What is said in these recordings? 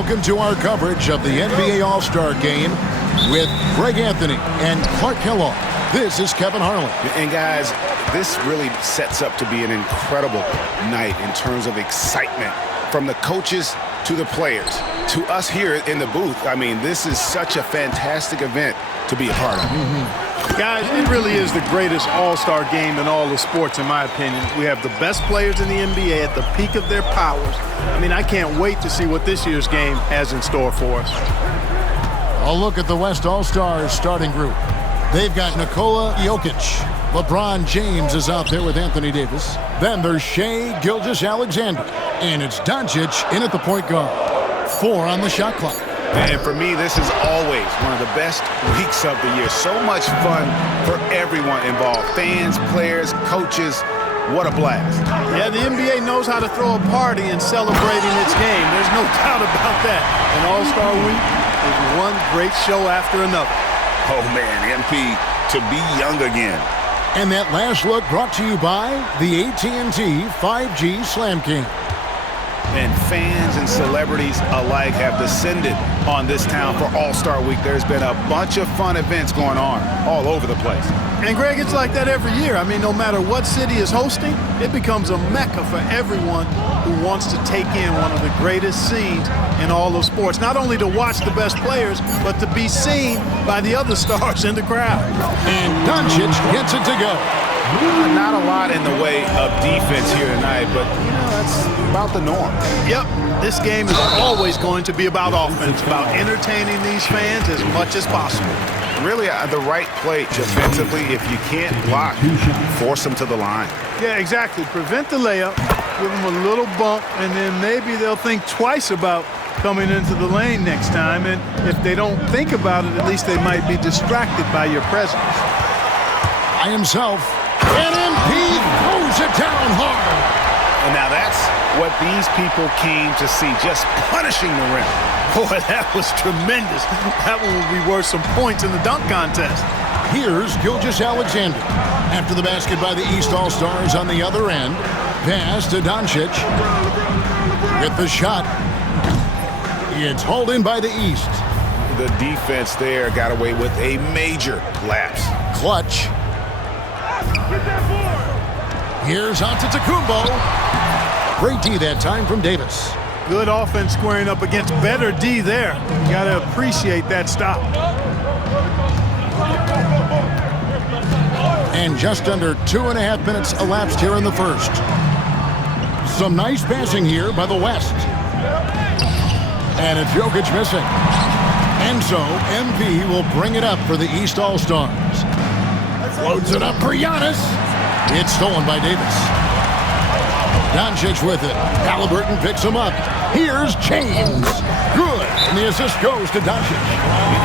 Welcome to our coverage of the NBA All-Star Game with Greg Anthony and Clark Kellogg. This is Kevin Harlan. And guys, this really sets up to be an incredible night in terms of excitement from the coaches to the players to us here in the booth. I mean, this is such a fantastic event to be a part of. Guys, it really is the greatest all-star game in all of sports, in my opinion. We have the best players in the NBA at the peak of their powers. I mean, I can't wait to see what this year's game has in store for us. A look at the West All-Stars starting group. They've got Nikola Jokic. LeBron James is out there with Anthony Davis. Then there's Shai Gilgeous-Alexander. And it's Doncic in at the point guard. 4 on the shot clock. And for me, this is always one of the best weeks of the year. So much fun for everyone involved. Fans, players, coaches. What a blast. Yeah, the NBA knows how to throw a party in celebrating its game. There's no doubt about that. And All-Star Week is one great show after another. Oh, man, MP, to be young again. And that last look brought to you by the AT&T 5G Slam King. And fans and celebrities alike have descended on this town for All-Star Week. There's been a bunch of fun events going on all over the place. And, Greg, it's like that every year. I mean, no matter what city is hosting, it becomes a mecca for everyone who wants to take in one of the greatest scenes in all of sports. Not only to watch the best players, but to be seen by the other stars in the crowd. And Doncic gets it to go. Not a lot in the way of defense here tonight, but, you know, that's about the norm. Yep, this game is always going to be about offense, about entertaining these fans as much as possible. Really, the right play defensively. If you can't block, force them to the line. Yeah, exactly. Prevent the layup, give them a little bump, and then maybe they'll think twice about coming into the lane next time. And if they don't think about it, at least they might be distracted by your presence. By himself. And MP throws it down hard. And now that's what these people came to see, just punishing the rim. Boy, that was tremendous. That one would be worth some points in the dunk contest. Here's Gilgeous-Alexander. After the basket by the East All-Stars on the other end. Pass to Doncic. With the shot. It's hauled in by the East. The defense there got away with a major lapse. Clutch. Here's Antetokounmpo. Great D that time from Davis. Good offense squaring up against better D there. You got to appreciate that stop. And just under 2.5 minutes elapsed here in the first. Some nice passing here by the West. And it's Jokic missing. And so MP will bring it up for the East All-Stars. Loads it up for Giannis. It's stolen by Davis. Doncic with it. Halliburton picks him up. Here's James. Good. And the assist goes to Doncic.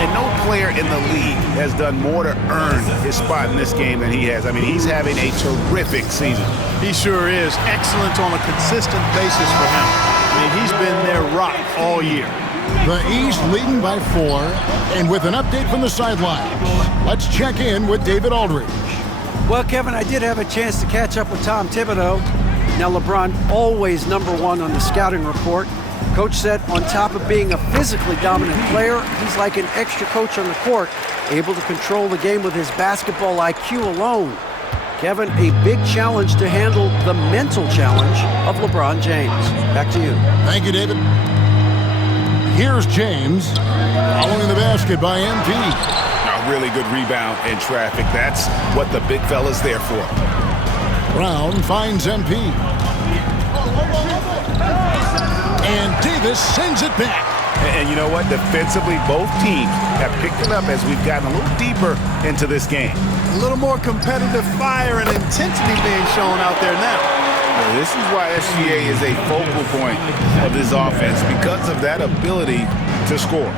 And no player in the league has done more to earn his spot in this game than he has. I mean, he's having a terrific season. He sure is. Excellent on a consistent basis for him. I mean, he's been their rock all year. The East leading by 4, and with an update from the sideline, let's check in with David Aldridge. Well, Kevin, I did have a chance to catch up with Tom Thibodeau. Now, LeBron always #1 on the scouting report. Coach said on top of being a physically dominant player, he's like an extra coach on the court, able to control the game with his basketball IQ alone. Kevin, a big challenge to handle the mental challenge of LeBron James. Back to you. Thank you, David. Here's James, following the basket by MP. A really good rebound in traffic. That's what the big fella's there for. Brown finds MP. And Davis sends it back. And you know what? Defensively, both teams have picked it up as we've gotten a little deeper into this game. A little more competitive fire and intensity being shown out there now. Well, this is why SGA is a focal point of this offense, because of that ability to score.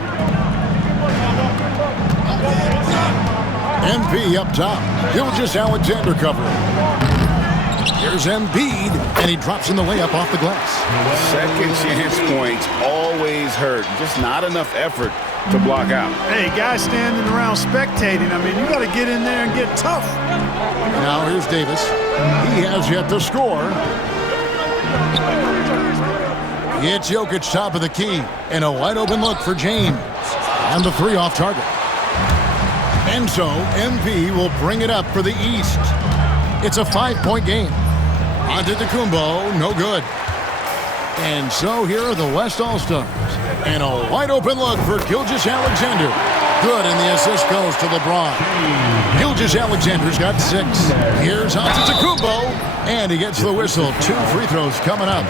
MP up top. Gilgeous-Alexander covering. Here's Embiid, and he drops in the layup off the glass. Second chance points always hurt. Just not enough effort to block out. Hey, guys standing around spectating, I mean, you got to get in there and get tough. Now here's Davis. He has yet to score. It's Jokic top of the key, and a wide open look for James. And the three off target. And so, MP will bring it up for the East. It's a 5-point game. Antetokounmpo, no good. And so here are the West All-Stars. And a wide open look for Gilgeous-Alexander. Good, and the assist goes to LeBron. Gilgeous-Alexander's got 6. Here's Antetokounmpo, and he gets the whistle. 2 free throws coming up.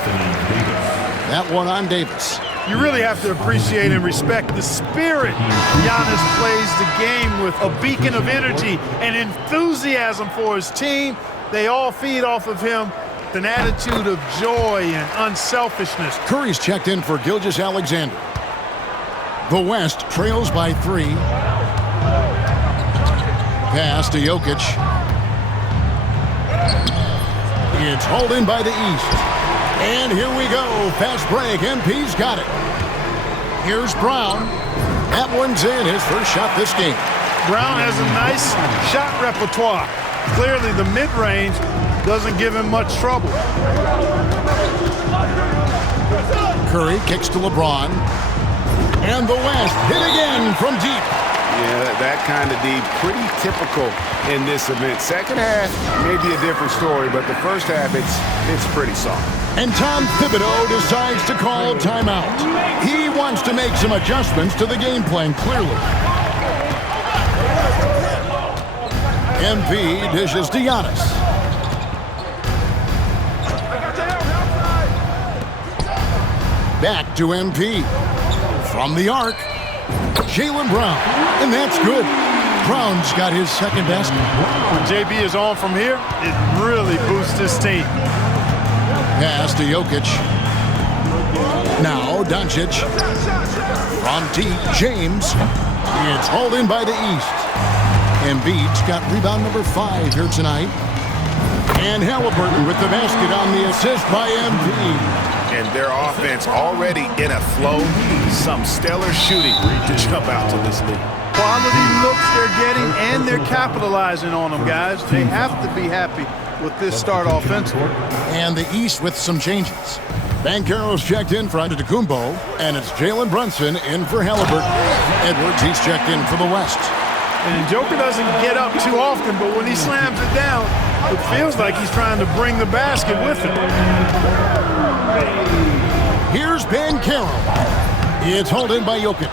That one on Davis. You really have to appreciate and respect the spirit Giannis plays the game with, a beacon of energy and enthusiasm for his team. They all feed off of him with an attitude of joy and unselfishness. Curry's checked in for Gilgeous-Alexander. The West trails by 3. Pass to Jokic. It's hauled in by the East. And here we go. Fast break. MP's got it. Here's Brown. That one's in. His first shot this game. Brown has a nice shot repertoire. Clearly, the mid-range doesn't give him much trouble. Curry kicks to LeBron. And the West hit again from deep. Yeah, that kind of deep, pretty typical in this event. Second half, maybe a different story, but the first half, it's pretty soft. And Tom Thibodeau decides to call timeout. He wants to make some adjustments to the game plan, clearly. MP dishes to Giannis. Back to MP. From the arc, Jaylen Brown. And that's good. Brown's got his second basket. When JB is on from here, it really boosts his team. Pass to Jokic. Now Doncic. From deep, James. It's hauled in by the East. Embiid's got rebound number 5 here tonight. And Halliburton with the basket on the assist by MP. And their offense already in a flow. Some stellar shooting to jump out to this league. Quality looks they're getting, and they're capitalizing on them, guys. They have to be happy with this start offensively. And the East with some changes. Banchero's checked in for Antetokounmpo, and it's Jalen Brunson in for Halliburton. Edwards, he's checked in for the West. And Joker doesn't get up too often, but when he slams it down, it feels like he's trying to bring the basket with him. Here's Banchero. It's hauled in by Jokic.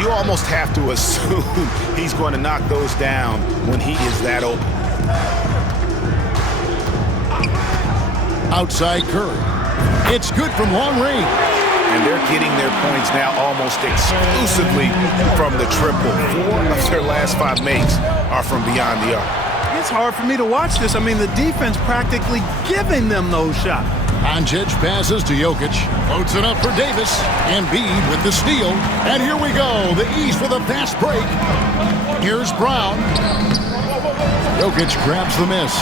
You almost have to assume he's going to knock those down when he is that open. Outside Curry. It's good from long range. And they're getting their points now almost exclusively from the triple. 4 of their last 5 makes are from beyond the arc. It's hard for me to watch this. I mean, the defense practically giving them those shots. Doncic passes to Jokic. Floats it up for Davis. Embiid with the steal. And here we go. The East with a fast break. Here's Brown. Jokic grabs the miss.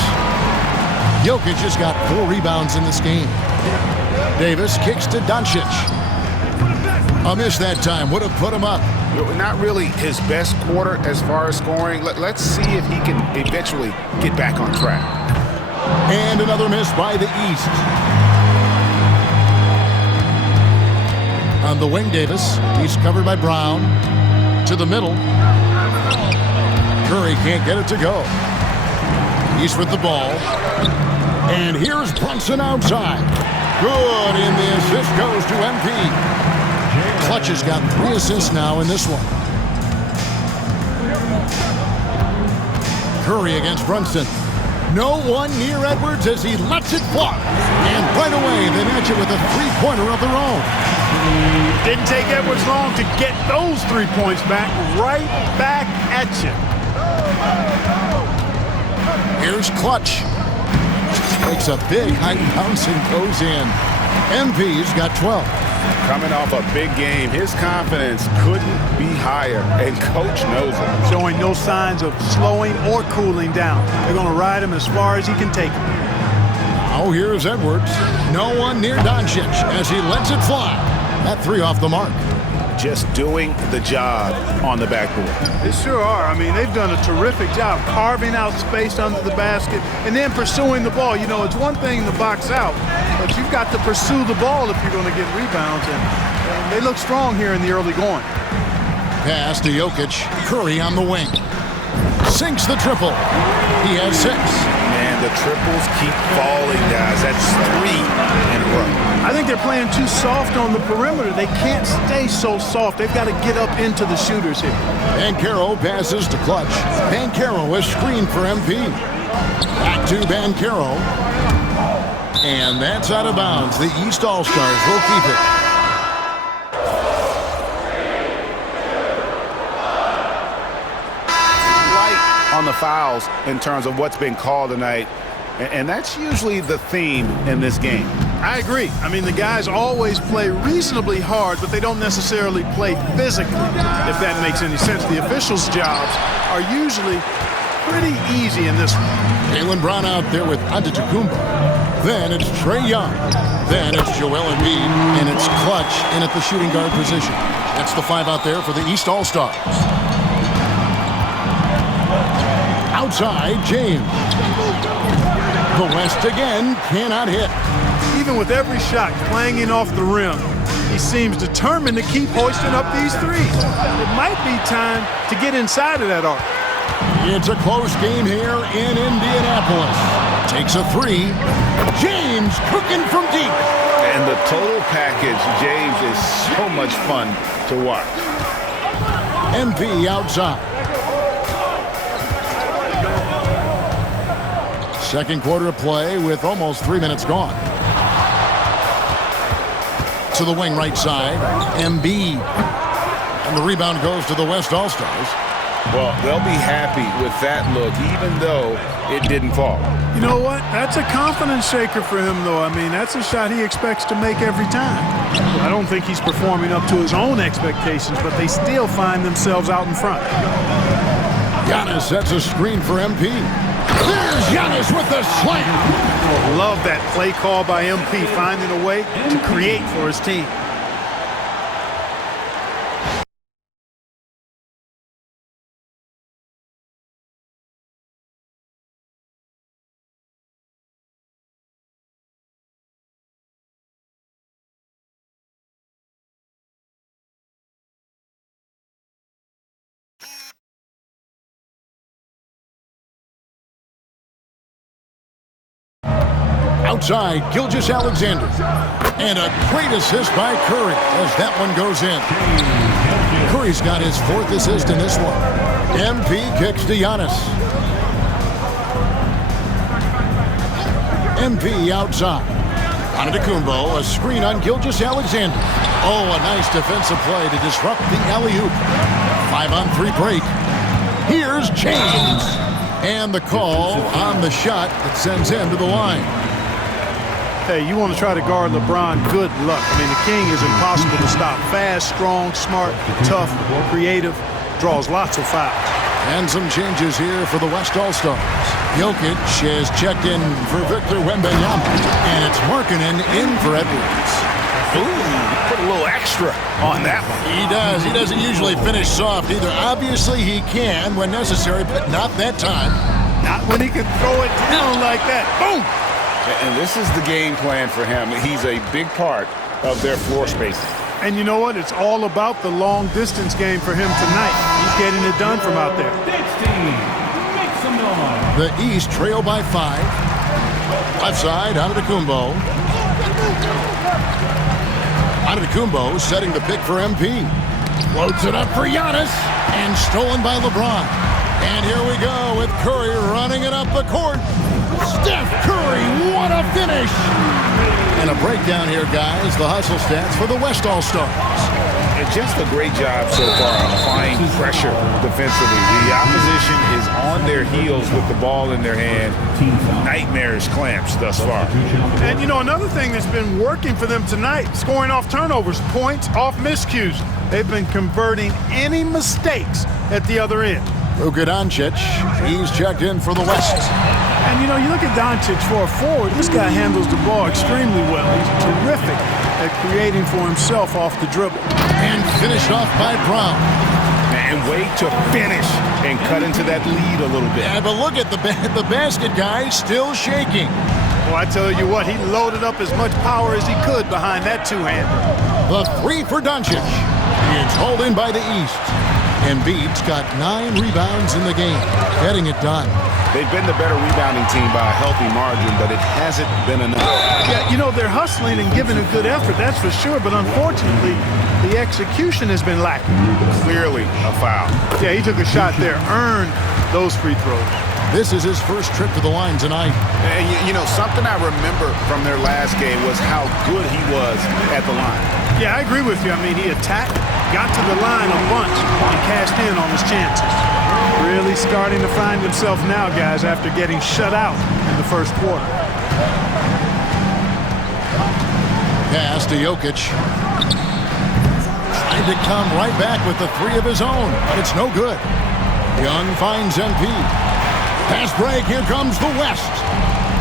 Jokic has got 4 rebounds in this game. Davis kicks to Doncic. A miss that time. Would have put him up. Not really his best quarter as far as scoring. Let's see if he can eventually get back on track. And another miss by the East. On the wing, Davis. He's covered by Brown. To the middle. Curry can't get it to go. East with the ball. And here's Brunson outside. Good, and the assist goes to MP. Clutch has got 3 assists now in this one. Curry against Brunson. No one near Edwards as he lets it fly. And right away, they match it with a 3-pointer of their own. Didn't take Edwards long to get those 3 points back. Right back at you. Here's Clutch. Makes a big height bounce and goes in. MP's got 12. Coming off a big game, his confidence couldn't be higher, and Coach knows it. Showing no signs of slowing or cooling down. They're going to ride him as far as he can take him. Now here's Edwards. No one near Doncic as he lets it fly. That 3 off the mark. just doing the job on the backboard. They sure are. I mean, they've done a terrific job carving out space under the basket and then pursuing the ball. You know, it's one thing to box out, but you've got to pursue the ball if you're going to get rebounds, and they look strong here in the early going. Pass to Jokic. Curry on the wing. Sinks the triple. He has 6. And the triples keep falling, guys. That's 3 in a row. I think they're playing too soft on the perimeter. They can't stay so soft. They've got to get up into the shooters here. Banchero passes to Clutch. Banchero is screened for MP. Back to Banchero. And that's out of bounds. The East All-Stars will keep it. On the fouls in terms of what's been called tonight, and that's usually the theme in this game. I agree. I mean, the guys always play reasonably hard, but they don't necessarily play physically, if that makes any sense. The officials' jobs are usually pretty easy in this one. Jaylen Brown out there with Antetokounmpo. Then it's Trae Young. Then it's Joel Embiid, and it's Clutch in at the shooting guard position. That's the 5 out there for the East All-Stars. Outside, James. The West again cannot hit. Even with every shot clanging off the rim, he seems determined to keep hoisting up these threes. It might be time to get inside of that arc. It's a close game here in Indianapolis. Takes a 3. James cooking from deep. And the total package, James, is so much fun to watch. MP outside. Second quarter of play with almost 3 minutes gone. To the wing right side, Embiid. And the rebound goes to the West All-Stars. Well, they'll be happy with that look, even though it didn't fall. You know what? That's a confidence shaker for him, though. I mean, that's a shot he expects to make every time. I don't think he's performing up to his own expectations, but they still find themselves out in front. Giannis sets a screen for MP. There's Giannis with the slam. Love that play call by MP, finding a way to create for his team. Outside, Gilgeous-Alexander. And a great assist by Curry as that one goes in. Curry's got his 4th assist in this one. MP kicks to Giannis. MP outside. Antetokounmpo, a screen on Gilgeous-Alexander. Oh, a nice defensive play to disrupt the alley-oop. 5-on-3 break. Here's James. And the call on the shot that sends him to the line. Hey, you want to try to guard LeBron, good luck. I mean, the king is impossible to stop. Fast, strong, smart, tough, creative, draws lots of fouls. And some changes here for the West All-Stars. Jokic has checked in for Victor Wembanyama, and it's Markkanen in for Edwards. Ooh, put a little extra on that one. He does. He doesn't usually finish soft either. Obviously, he can when necessary, but not that time. Not when he can throw it down like that. Boom! And this is the game plan for him. He's a big part of their floor spacing. And you know what? It's all about the long-distance game for him tonight. He's getting it done from out there. The East trail by 5. Left side, Antetokounmpo. Antetokounmpo setting the pick for MP. Floats it up for Giannis. And stolen by LeBron. And here we go with Curry running it up the court. Steph Curry, what a finish! And a breakdown here, guys. The hustle stats for the West All-Stars. And just a great job so far on applying pressure defensively. The opposition is on their heels with the ball in their hand. Nightmarish clamps thus far. And, you know, another thing that's been working for them tonight, scoring off turnovers, points off miscues. They've been converting any mistakes at the other end. Luka Doncic, he's checked in for the West. And, you know, you look at Doncic for a forward, this guy handles the ball extremely well. He's terrific at creating for himself off the dribble. And finished off by Brown. And wait to finish and cut into that lead a little bit. Yeah, but look at the basket guy still shaking. Well, I tell you what, he loaded up as much power as he could behind that two-hander. The three for Doncic. It's holding by the East. Embiid's got 9 rebounds in the game, getting it done. They've been the better rebounding team by a healthy margin, but it hasn't been enough. Yeah, you know, they're hustling and giving a good effort, that's for sure, but unfortunately, the execution has been lacking. Clearly a foul. Yeah, he took a shot there, earned those free throws. This is his first trip to the line tonight. And you know, something I remember from their last game was how good he was at the line. Yeah, I agree with you. I mean, he attacked, got to the line a bunch, and cashed in on his chances. Really starting to find himself now, guys, after getting shut out in the first quarter. Pass to Jokic. Trying to come right back with the 3 of his own, but it's no good. Young finds MP. Pass break, here comes the West.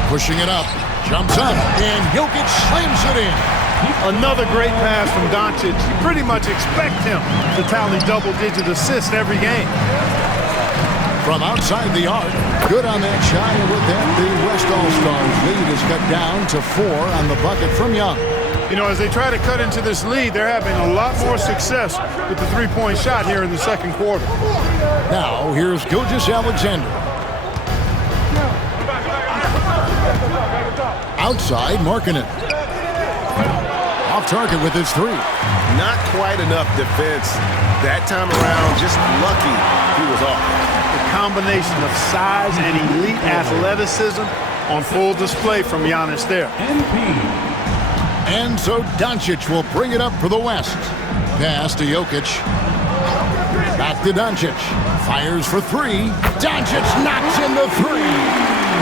Pushing it up, jumps up, and Jokic slams it in. Another great pass from Doncic. You pretty much expect him to tally double-digit assists every game. From outside the arc, good on that shot, and with that, the West All-Stars lead is cut down to 4 on the bucket from Young. You know, as they try to cut into this lead, they're having a lot more success with the three-point shot here in the second quarter. Now, here's Gilgeous-Alexander. Outside, Markkanen. Off target with his 3. Not quite enough defense that time around. Just lucky he was off. The combination of size and elite athleticism on full display from Giannis there. And so Doncic will bring it up for the West. Pass to Jokic. Back to Doncic. Fires for 3. Doncic knocks in the 3.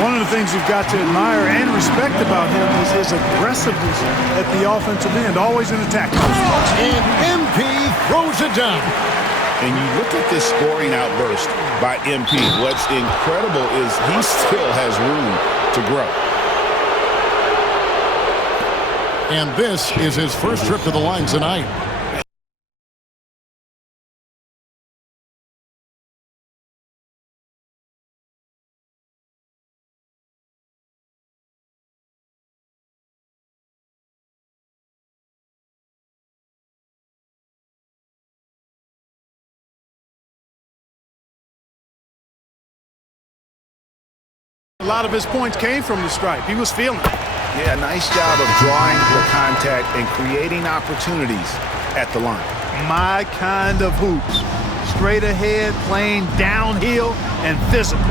One of the things you've got to admire and respect about him is his aggressiveness at the offensive end, always in attack. And MP throws it down. And you look at this scoring outburst by MP. What's incredible is he still has room to grow. And this is his first trip to the line tonight. A lot of his points came from the stripe. He was feeling it. Yeah, nice job of drawing the contact and creating opportunities at the line. My kind of hoops. Straight ahead, playing downhill, and physical.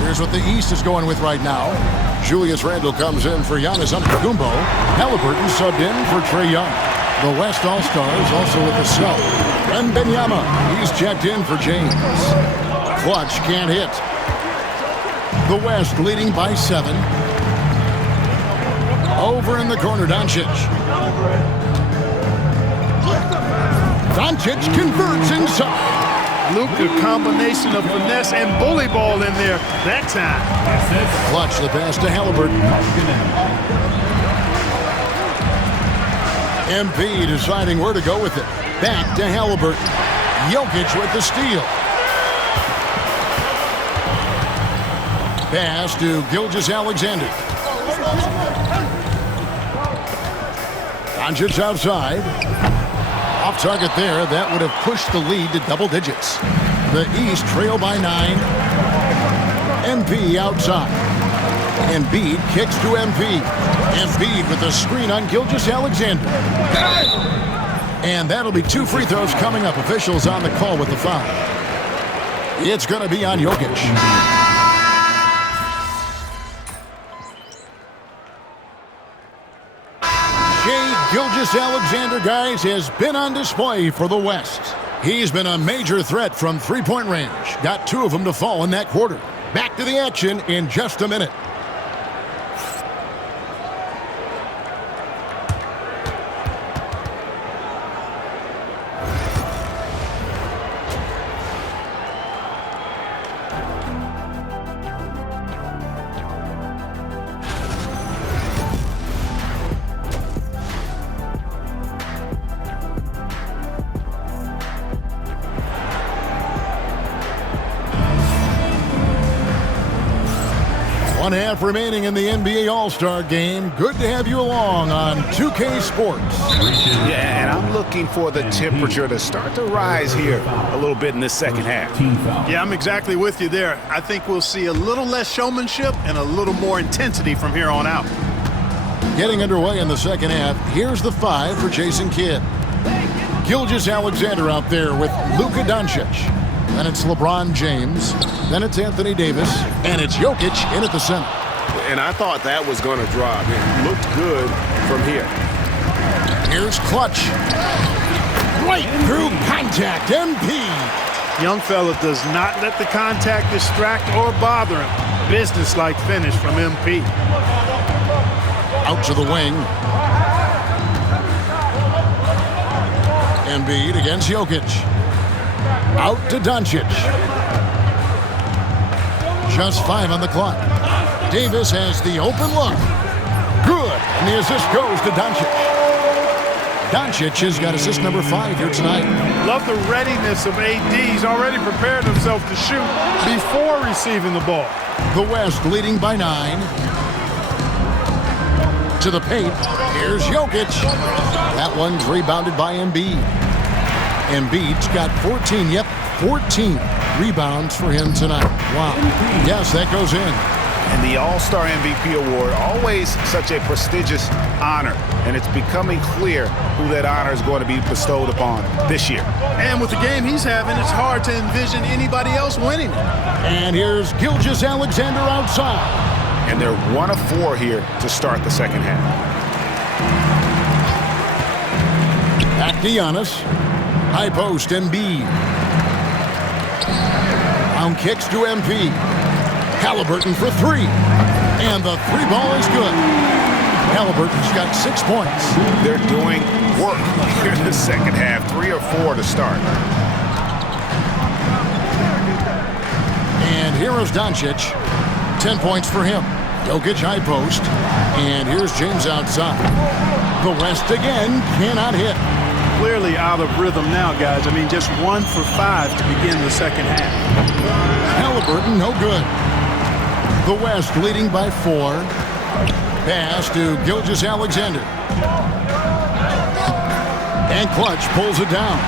Here's what the East is going with right now. Julius Randle comes in for Giannis Antetokounmpo. Halliburton subbed in for Trae Young. The West All-Stars also with the sub. Wembanyama, he's checked in for James. Clutch can't hit. The West leading by 7. Over in the corner, Doncic. Doncic converts inside. Luka, combination of finesse and bully ball in there that time. Clutch the pass to Halliburton. MP deciding where to go with it. Back to Halliburton. Jokic with the steal. Pass to Gilgeous-Alexander. Doncic outside. Off target there. That would have pushed the lead to double digits. The East trail by 9. MP outside. Embiid kicks to MP. Embiid with the screen on Gilgeous-Alexander. And that'll be 2 free throws coming up. Officials on the call with the foul. It's going to be on Jokic. Gilgeous-Alexander, guys, has been on display for the West. He's been a major threat from three-point range. Got 2 of them to fall in that quarter. Back to the action in just a minute. 1 half remaining in the NBA All-Star Game. Good to have you along on 2K Sports. Yeah, and I'm looking for the temperature to start to rise here a little bit in this second half. Yeah, I'm exactly with you there. I think we'll see a little less showmanship and a little more intensity from here on out. Getting underway in the second half, here's the 5 for Jason Kidd. Gilgeous-Alexander out there with Luka Doncic. Then it's LeBron James. Then it's Anthony Davis. And it's Jokic in at the center. And I thought that was going to drop. It looked good from here. Here's Clutch. Right through contact. MP. Young fella does not let the contact distract or bother him. Business-like finish from MP. Out to the wing. Embiid against Jokic. Out to Doncic. Just 5 on the clock. Davis has the open look. Good. And the assist goes to Doncic. Doncic has got assist number 5 here tonight. Love the readiness of AD. He's already prepared himself to shoot before receiving the ball. The West leading by 9. To the paint. Here's Jokic. That one's rebounded by Embiid. Embiid's got 14. Yep, 14 rebounds for him tonight. Wow. Yes, that goes in. And the All-Star MVP award, always such a prestigious honor. And it's becoming clear who that honor is going to be bestowed upon this year. And with the game he's having, it's hard to envision anybody else winning it. And here's Gilgeous-Alexander outside. And they're 1 of 4 here to start the second half. Back to Giannis. High post, Embiid. Round kicks to MP. Halliburton for 3. And the 3 ball is good. Halliburton's got 6 points. They're doing work here in the second half. 3 or 4 to start. And here is Doncic. 10 points for him. Jokic high post. And here's James outside. The West again cannot hit. Clearly out of rhythm now, guys. I mean, just 1 for 5 to begin the second half. Halliburton, no good. The West leading by 4. Pass to Gilgeous-Alexander. And Clutch pulls it down.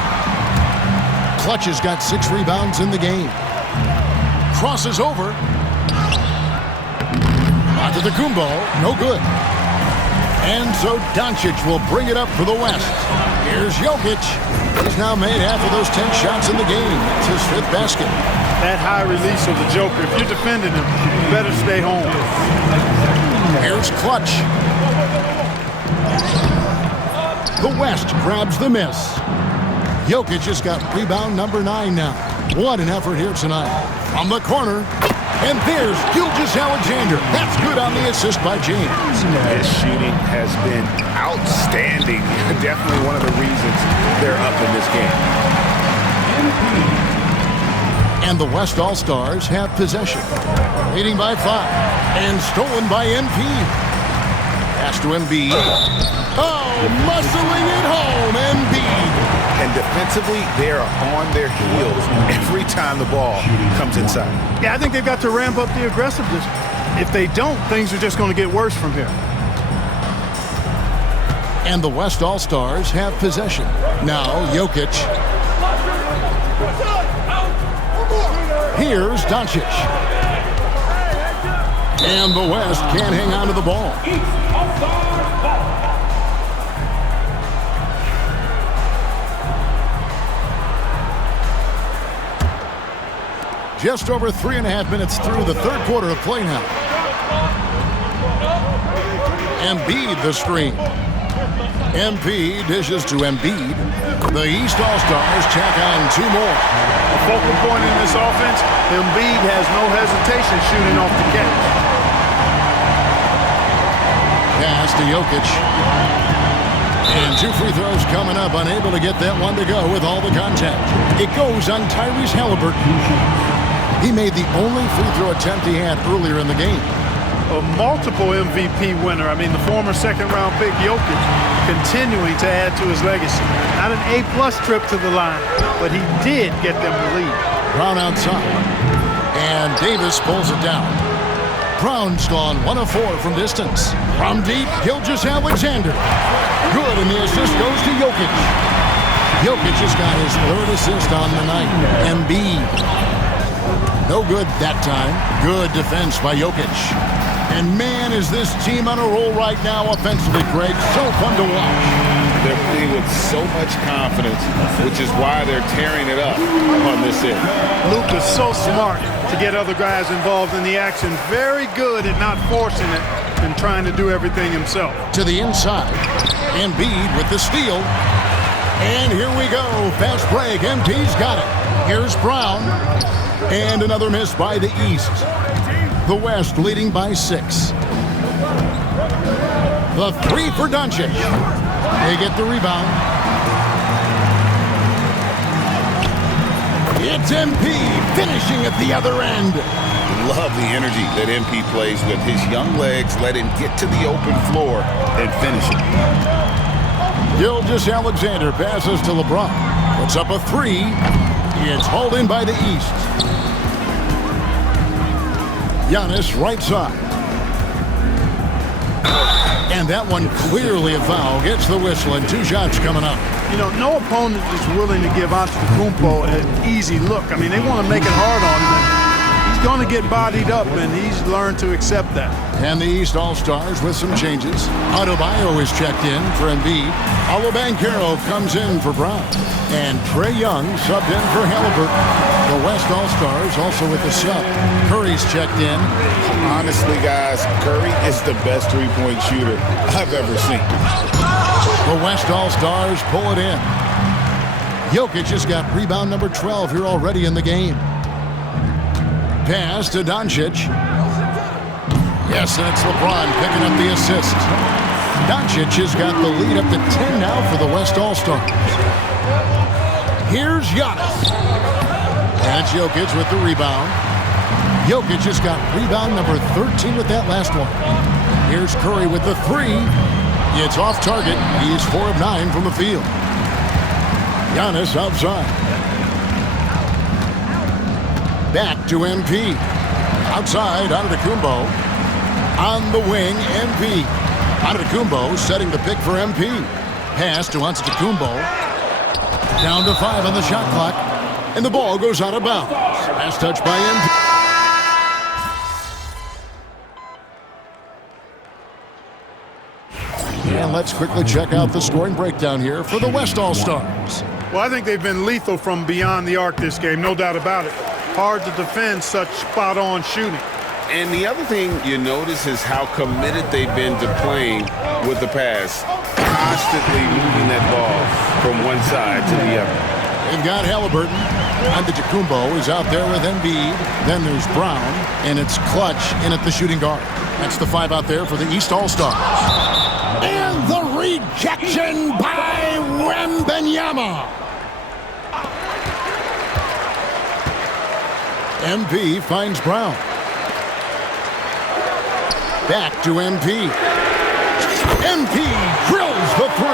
Clutch has got 6 rebounds in the game. Crosses over. Onto the Kumbo, no good. And so Doncic will bring it up for the West. Here's Jokic. He's now made half of those 10 shots in the game. It's his 5th basket. That high release of the Joker, if you're defending him, you better stay home. Here's Clutch. The West grabs the miss. Jokic has got rebound number 9 now. What an effort here tonight. From the corner. And there's Gilgeous-Alexander. That's good on the assist by James. His shooting has been outstanding. Definitely one of the reasons they're up in this game. And the West All-Stars have possession. Leading by 5. And stolen by MP. Pass to Embiid. Oh, muscling it home, Embiid. And defensively, they are on their heels every time the ball comes inside. Yeah, I think they've got to ramp up the aggressiveness. If they don't, things are just going to get worse from here. And the West All-Stars have possession. Now, Jokic. Here's Doncic. And the West can't hang on to the ball. Just over 3.5 minutes through the third quarter of play now. Embiid the screen. MP dishes to Embiid. The East All-Stars check on 2 more. A focal point in this offense, Embiid has no hesitation shooting off the catch. Pass to Jokic. And 2 free throws coming up, unable to get that one to go with all the contact. It goes on Tyrese Halliburton. He made the only free throw attempt he had earlier in the game. A multiple MVP winner. I mean, the former second-round pick Jokic continuing to add to his legacy. Not an A-plus trip to the line, but he did get them the lead. Brown outside. And Davis pulls it down. Brown's gone 1 of 4 from distance. From deep, Gilgeous-Alexander. Good, and the assist goes to Jokic. Jokic has got his 3rd assist on the night. Embiid. No good that time. Good defense by Jokic. And man, is this team on a roll right now offensively, Greg. So fun to watch. They're playing with so much confidence, which is why they're tearing it up on this end. Luke is so smart to get other guys involved in the action. Very good at not forcing it and trying to do everything himself. To the inside. Embiid with the steal. And here we go. Fast break. MP's got it. Here's Brown. And another miss by the East. The West leading by 6. The 3 for Doncic. They get the rebound. It's MP finishing at the other end. Love the energy that MP plays with. His young legs let him get to the open floor and finish it. Gilgeous-Alexander passes to LeBron. Puts up a 3. It's hauled in by the East. Giannis right side. And that one clearly a foul. Gets the whistle and 2 shots coming up. You know, no opponent is willing to give Antetokounmpo an easy look. I mean, they want to make it hard on him. He's going to get bodied up, and he's learned to accept that. And the East All-Stars with some changes. Adebayo is checked in for Embiid. MyCareer comes in for Brown. And Trae Young subbed in for Halliburton. The West All-Stars also with the sub. Curry's checked in. Honestly, guys, Curry is the best three-point shooter I've ever seen. The West All-Stars pull it in. Jokic has got rebound number 12 here already in the game. Pass to Doncic. Yes, and it's LeBron picking up the assist. Doncic has got the lead up to 10 now for the West All-Stars. Here's Giannis. And it's Jokic with the rebound. Jokic has got rebound number 13 with that last one. Here's Curry with the 3. It's off target. He's 4 of 9 from the field. Giannis outside. Back to MP. Outside, Antetokounmpo. On the wing, MP. Antetokounmpo setting the pick for MP. Pass to Antetokounmpo. Down to 5 on the shot clock. And the ball goes out of bounds. Last touch by MP. And let's quickly check out the scoring breakdown here for the West All-Stars. Well, I think they've been lethal from beyond the arc this game, no doubt about it. Hard to defend such spot-on shooting. And the other thing you notice is how committed they've been to playing with the pass, constantly moving that ball from one side to the other. They've got Halliburton. Antetokounmpo is out there with Embiid. Then there's Brown, and it's Clutch in at the shooting guard. That's the 5 out there for the East All-Stars. And the rejection by Wembanyama. MP finds Brown. Back to MP. MP drills the 3.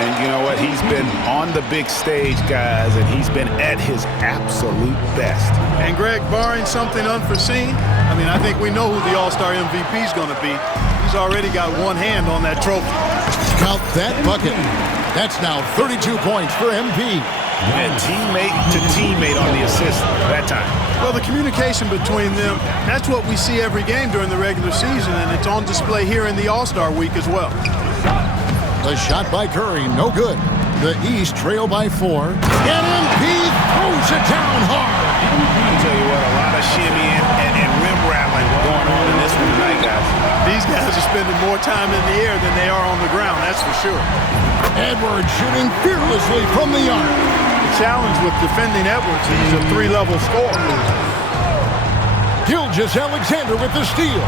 And you know what? He's been on the big stage, guys, and he's been at his absolute best. And Greg, barring something unforeseen, I mean, I think we know who the All-Star MVP is going to be. He's already got one hand on that trophy. Count that bucket. That's now 32 points for MP. And teammate to teammate on the assist that time. Well, the communication between them, that's what we see every game during the regular season, and it's on display here in the All-Star week as well. The shot by Curry, no good. The East trail by 4. And MP throws it down hard. I'll tell you what, a lot of shimmy and rim rattling going on in this one tonight, guys. These guys are spending more time in the air than they are on the ground, that's for sure. Edwards shooting fearlessly from the arc. The challenge with defending Edwards is he's a 3-level scorer. Gilgeous-Alexander with the steal.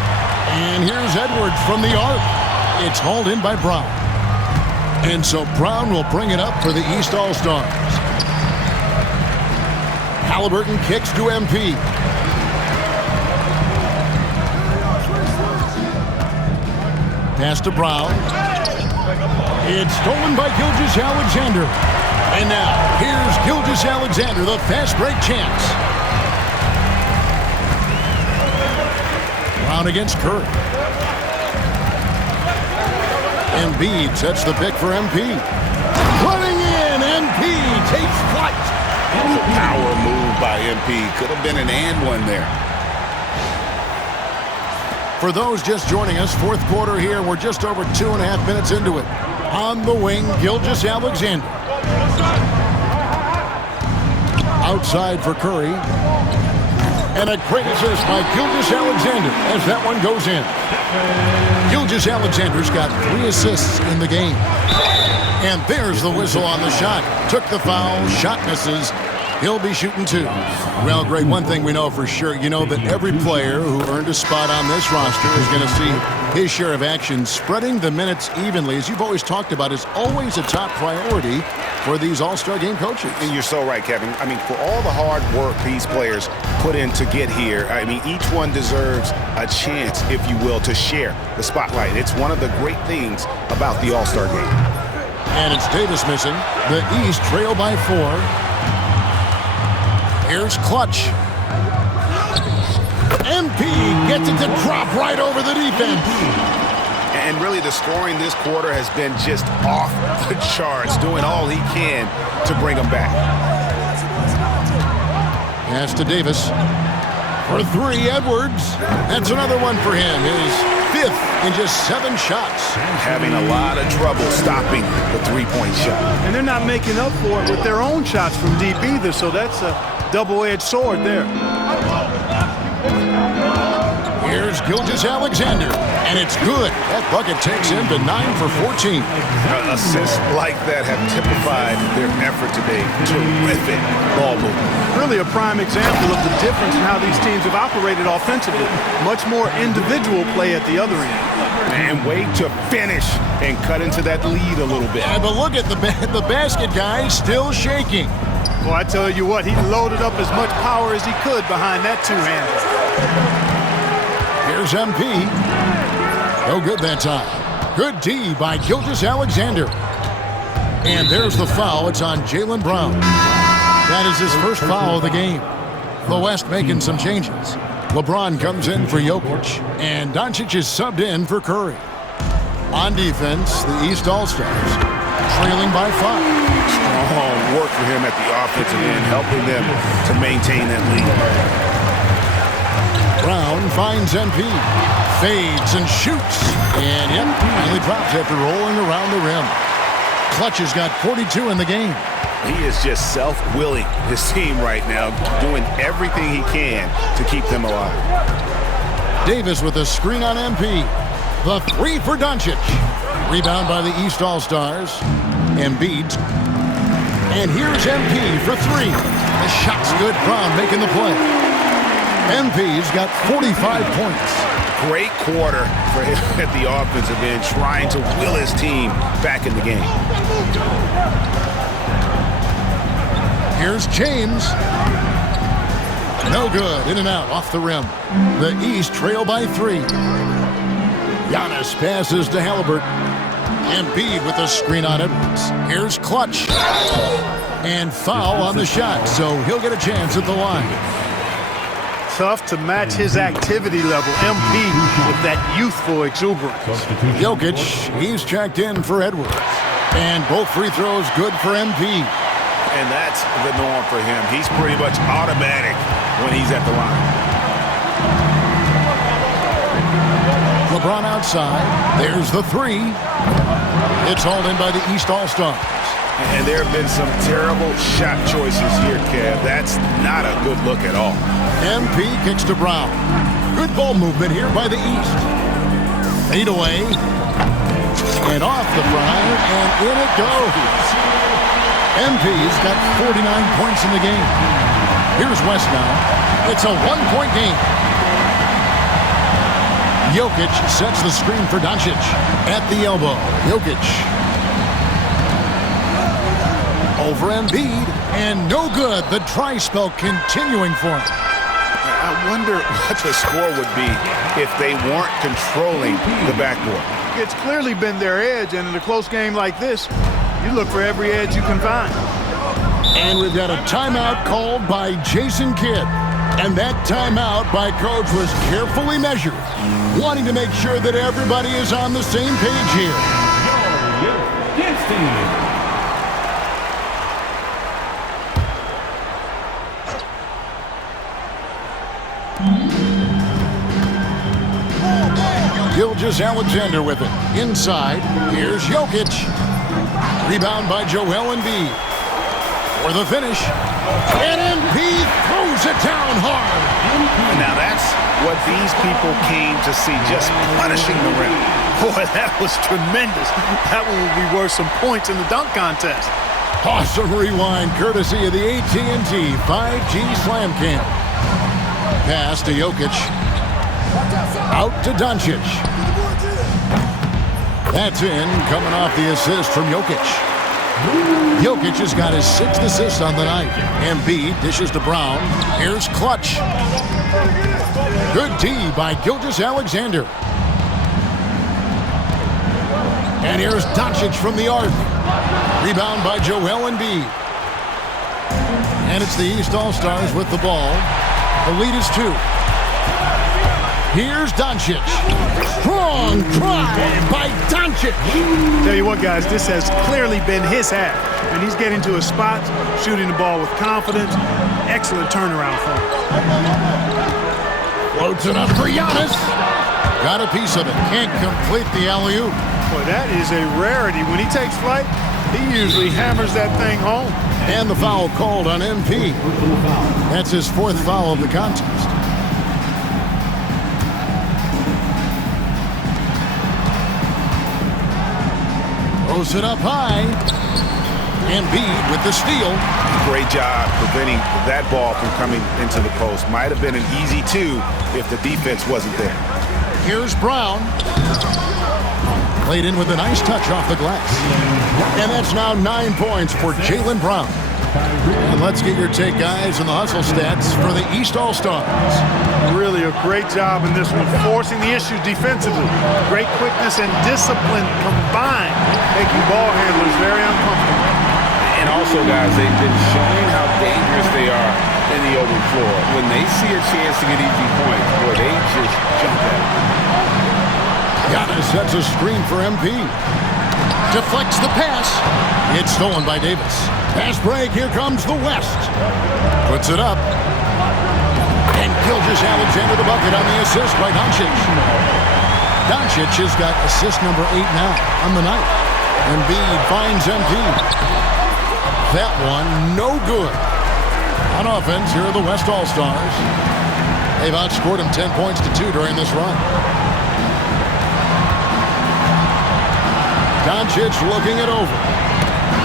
And here's Edwards from the arc. It's hauled in by Brown. And so Brown will bring it up for the East All-Stars. Halliburton kicks to MP. Pass to Brown. It's stolen by Gilgeous-Alexander. And now, here's Gilgeous-Alexander, the fast break chance. Brown against Curry. Embiid sets the pick for MP. Running in, MP takes flight. That was a power move by MP. Could have been an and one there. For those just joining us, fourth quarter here. We're just over 2.5 minutes into it. On the wing, Gilgeous-Alexander. Outside for Curry. And a great assist by Gilgeous-Alexander as that one goes in. Gilgeous-Alexander's got 3 assists in the game. And there's the whistle on the shot. Took the foul, shot misses. He'll be shooting 2. Well, Greg, one thing we know for sure, you know that every player who earned a spot on this roster is going to see his share of action. Spreading the minutes evenly, as you've always talked about, is always a top priority for these All-Star Game coaches. And you're so right, Kevin. I mean, for all the hard work these players put in to get here, I mean, each one deserves a chance, if you will, to share the spotlight. It's one of the great things about the All-Star Game. And it's Davis missing. The East trail by 4. Here's Clutch. MP gets it to drop right over the defense. And really the scoring this quarter has been just off the charts, doing all he can to bring them back. Pass to Davis. For 3, Edwards. That's another one for him. His 5th in just 7 shots. Having a lot of trouble stopping the three-point shot. And they're not making up for it with their own shots from deep either, so that's a double-edged sword there. Here's Gilgeous-Alexander, and it's good. That bucket takes him to 9 for 14. Assists like that have typified their effort today. Terrific ball movement. Really a prime example of the difference in how these teams have operated offensively. Much more individual play at the other end. And wait to finish and cut into that lead a little bit. But look at the basket guy still shaking. Well, I tell you what, he loaded up as much power as he could behind that two-hander. Here's MP. No good that time. Good D by Gilgeous-Alexander. And there's the foul. It's on Jaylen Brown. That is his first foul of the game. The West making some changes. LeBron comes in for Jokic, and Doncic is subbed in for Curry. On defense, the East All-Stars trailing by 5. Strong work for him at the offensive end, helping them to maintain that lead. Brown finds MP, fades and shoots, and yep, finally drops after rolling around the rim. Clutch has got 42 in the game. He is just self-willing, his team right now, doing everything he can to keep them alive. Davis with a screen on MP. The 3 for Doncic. Rebound by the East All-Stars. Embiid. And here's MP for 3. The shot's good. Brown making the play. MP's got 45 points. Great quarter for him at the offensive end, trying to will his team back in the game. Here's James. No good. In and out. Off the rim. The East trail by 3. Giannis passes to Halliburton. Embiid with a screen on Edwards. Here's Clutch. And foul on the shot, so he'll get a chance at the line. Tough to match his activity level. MP with that youthful exuberance. Jokic, he's checked in for Edwards. And both free throws good for MP. And that's the norm for him. He's pretty much automatic when he's at the line. LeBron outside. There's the 3. It's hauled in by the East All-Stars. And there have been some terrible shot choices here, Kev. That's not a good look at all. MP kicks to Brown. Good ball movement here by the East. Fade away. And off the front, and in it goes. MP's got 49 points in the game. Here's West now. It's a 1-point game. Jokic sets the screen for Doncic. At the elbow, Jokic. Over Embiid, and no good. The dry spell continuing for him. I wonder what the score would be if they weren't controlling the backboard. It's clearly been their edge, and in a close game like this, you look for every edge you can find. And we've got a timeout called by Jason Kidd. And that timeout by coach was carefully measured, wanting to make sure that everybody is on the same page here. Gilgeous-Alexander with it. Inside, here's Jokic. Rebound by Joel Embiid. For the finish. And Embiid throws it down hard. Now that's what these people came to see, just punishing the rim. Boy, that was tremendous. That one would be worth some points in the dunk contest. Awesome rewind, courtesy of the AT&T 5G Slam Cam. Pass to Jokic. Out to Doncic. That's in, coming off the assist from Jokic. Jokic has got his 6th assist on the night. Embiid dishes to Brown. Here's Clutch. Good D by Gilgeous-Alexander. And here's Doncic from the arc. Rebound by Joel Embiid. And it's the East All-Stars with the ball. The lead is 2. Here's Doncic. Strong drive by Doncic. Tell you what, guys, this has clearly been his half. And he's getting to his spots, shooting the ball with confidence. Excellent turnaround for him. Floats it up for Giannis. Got a piece of it. Can't complete the alley-oop. Boy, that is a rarity. When he takes flight, he usually hammers that thing home. And the foul called on MP. That's his 4th foul of the contest. Throws it up high. Embiid with the steal. Great job preventing that ball from coming into the post. Might have been an easy 2 if the defense wasn't there. Here's Brown. Played in with a nice touch off the glass. And that's now 9 points for Jaylen Brown. And let's get your take, guys, on the hustle stats for the East All-Stars. Really a great job in this one, forcing the issue defensively. Great quickness and discipline combined, making ball handlers very uncomfortable. And also, guys, they've been showing how dangerous they are in the open floor. When they see a chance to get easy points, boy, they just jump at it. Giannis sets a screen for MP. Deflects the pass. It's stolen by Davis. Pass break. Here comes the West. Puts it up. And Gilgeous-Alexander the bucket on the assist by Doncic. Doncic has got assist number 8 now on the night. Embiid finds MP. That one no good. On offense, here are the West All-Stars. They've outscored him 10 points to 2 during this run. Doncic looking it over.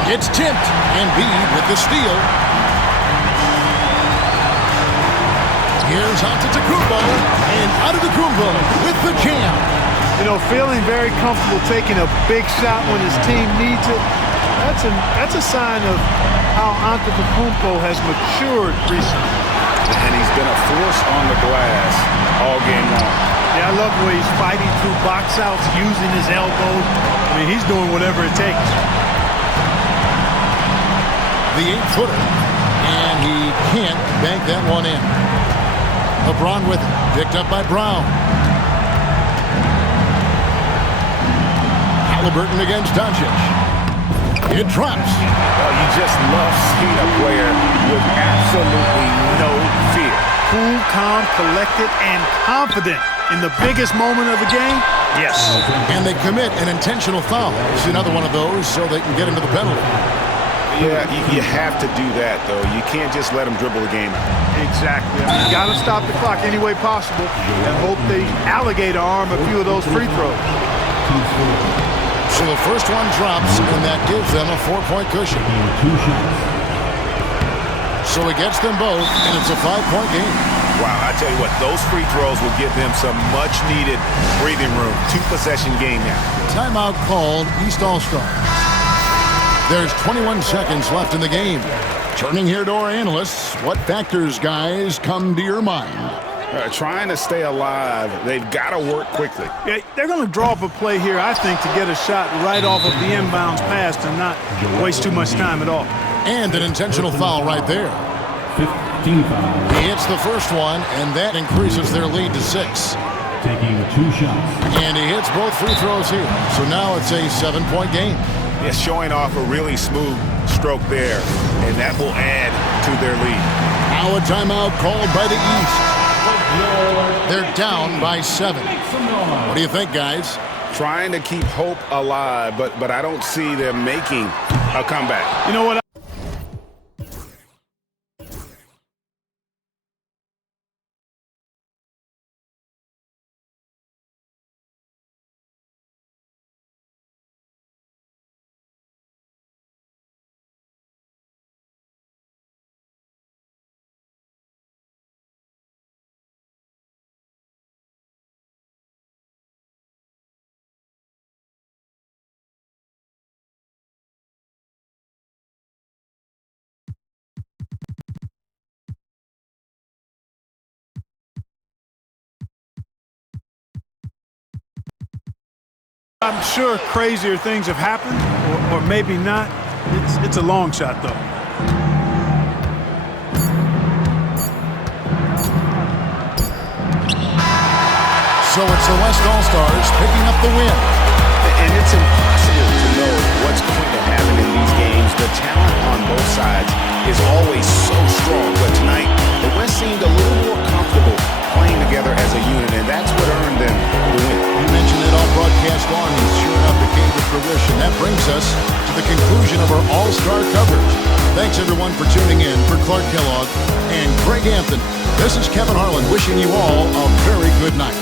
It's tipped. Embiid with the steal. Here's Antetokounmpo. And Antetokounmpo with the jam. You know, feeling very comfortable taking a big shot when his team needs it. That's a sign of how Antetokounmpo has matured recently. And he's been a force on the glass all game long. Yeah, I love the way he's fighting through box outs, using his elbows. I mean, he's doing whatever it takes. The 8-footer. And he can't bank that one in. LeBron with it. Picked up by Brown. Halliburton against Doncic. It drops. Well, you just love seeing a player with absolutely no fear. Cool, calm, collected, and confident in the biggest moment of the game. Yes. And they commit an intentional foul. It's another one of those so they can get into the penalty. Yeah, you have to do that, though. You can't just let them dribble the game out. Exactly. I mean, you got to stop the clock any way possible and hope they alligator arm a few of those free throws. So the first one drops, and that gives them a 4-point cushion. So it gets them both, and it's a 5-point game. Wow, I tell you what, those free throws will give them some much-needed breathing room. 2-possession game now. Timeout called, East All-Stars. There's 21 seconds left in the game. Turning here to our analysts, what factors, guys, come to your mind? Trying to stay alive, they've got to work quickly. Yeah, they're going to draw up a play here, I think, to get a shot right off of the inbounds pass and not waste too much time at all. And an intentional foul right there. 15 fouls. He hits the first one, and that increases their lead to 6. Taking 2 shots. And he hits both free throws here. So now it's a 7-point game. Yeah, showing off a really smooth stroke there, and that will add to their lead. Now a timeout called by the East. They're down by 7. What do you think, guys? Trying to keep hope alive, but I don't see them making a comeback. You know what? I'm sure crazier things have happened, or maybe not. It's a long shot, though. So it's the West All-Stars picking up the win. And it's impossible to know what's going to happen in these games. The talent on both sides is always so strong, but tonight the West seemed a little more comfortable playing together as a unit, and that's what earned them the win. You mentioned it all broadcast long, and sure enough, it came to fruition. That brings us to the conclusion of our All-Star coverage. Thanks, everyone, for tuning in. For Clark Kellogg and Greg Anthony, this is Kevin Harlan wishing you all a very good night.